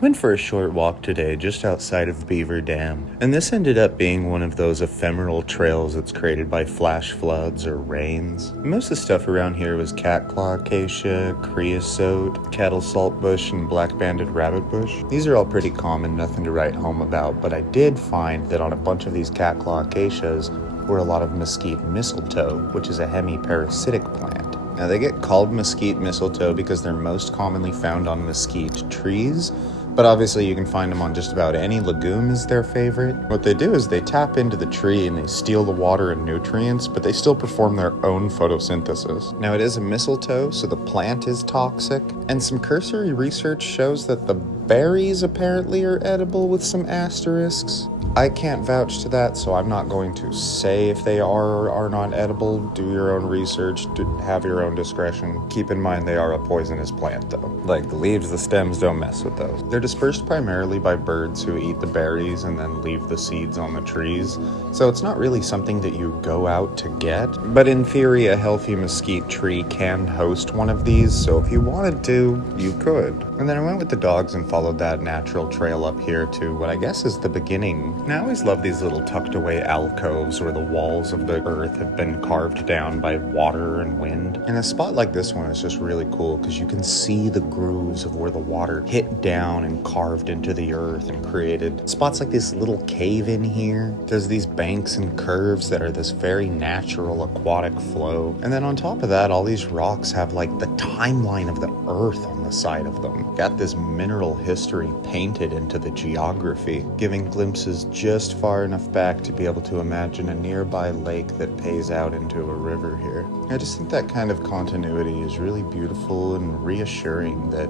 Went for a short walk today just outside of Beaver Dam, and this ended up being one of those ephemeral trails that's created by flash floods or rains. Most of the stuff around here was catclaw acacia, creosote, cattle saltbush, and black-banded rabbitbush. These are all pretty common, nothing to write home about, but I did find that on a bunch of these catclaw acacias were a lot of Mesquite Mistletoe, which is a hemiparasitic plant. Now they get called Mesquite Mistletoe because they're most commonly found on mesquite trees, but obviously you can find them on just about any legume is their favorite. What they do is they tap into the tree and they steal the water and nutrients, but they still perform their own photosynthesis. Now it is a mistletoe, so the plant is toxic, and some cursory research shows that the berries apparently are edible with some asterisks. I can't vouch to that, so I'm not going to say if they are or are not edible. Do your own research, have your own discretion. Keep in mind they are a poisonous plant though. Like the leaves, the stems, don't mess with those. They're dispersed primarily by birds who eat the berries and then leave the seeds on the trees, so it's not really something that you go out to get. But in theory, a healthy mesquite tree can host one of these, so if you wanted to, you could. And then I went with the dogs and followed that natural trail up here to what I guess is the beginning. Now, I always love these little tucked away alcoves where the walls of the earth have been carved down by water and wind. And a spot like this one is just really cool because you can see the grooves of where the water hit down and carved into the earth and created spots like this little cave in here. There's these banks and curves that are this very natural aquatic flow. And then on top of that, all these rocks have like the timeline of the earth on the side of them. Got this mineral history painted into the geography, giving glimpses just far enough back to be able to imagine a nearby lake that pays out into a river here. I just think that kind of continuity is really beautiful and reassuring that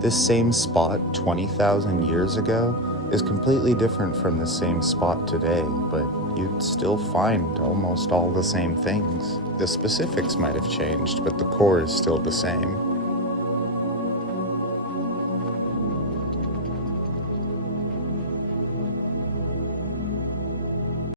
this same spot 20,000 years ago is completely different from the same spot today, but you'd still find almost all the same things. The specifics might have changed, but the core is still the same.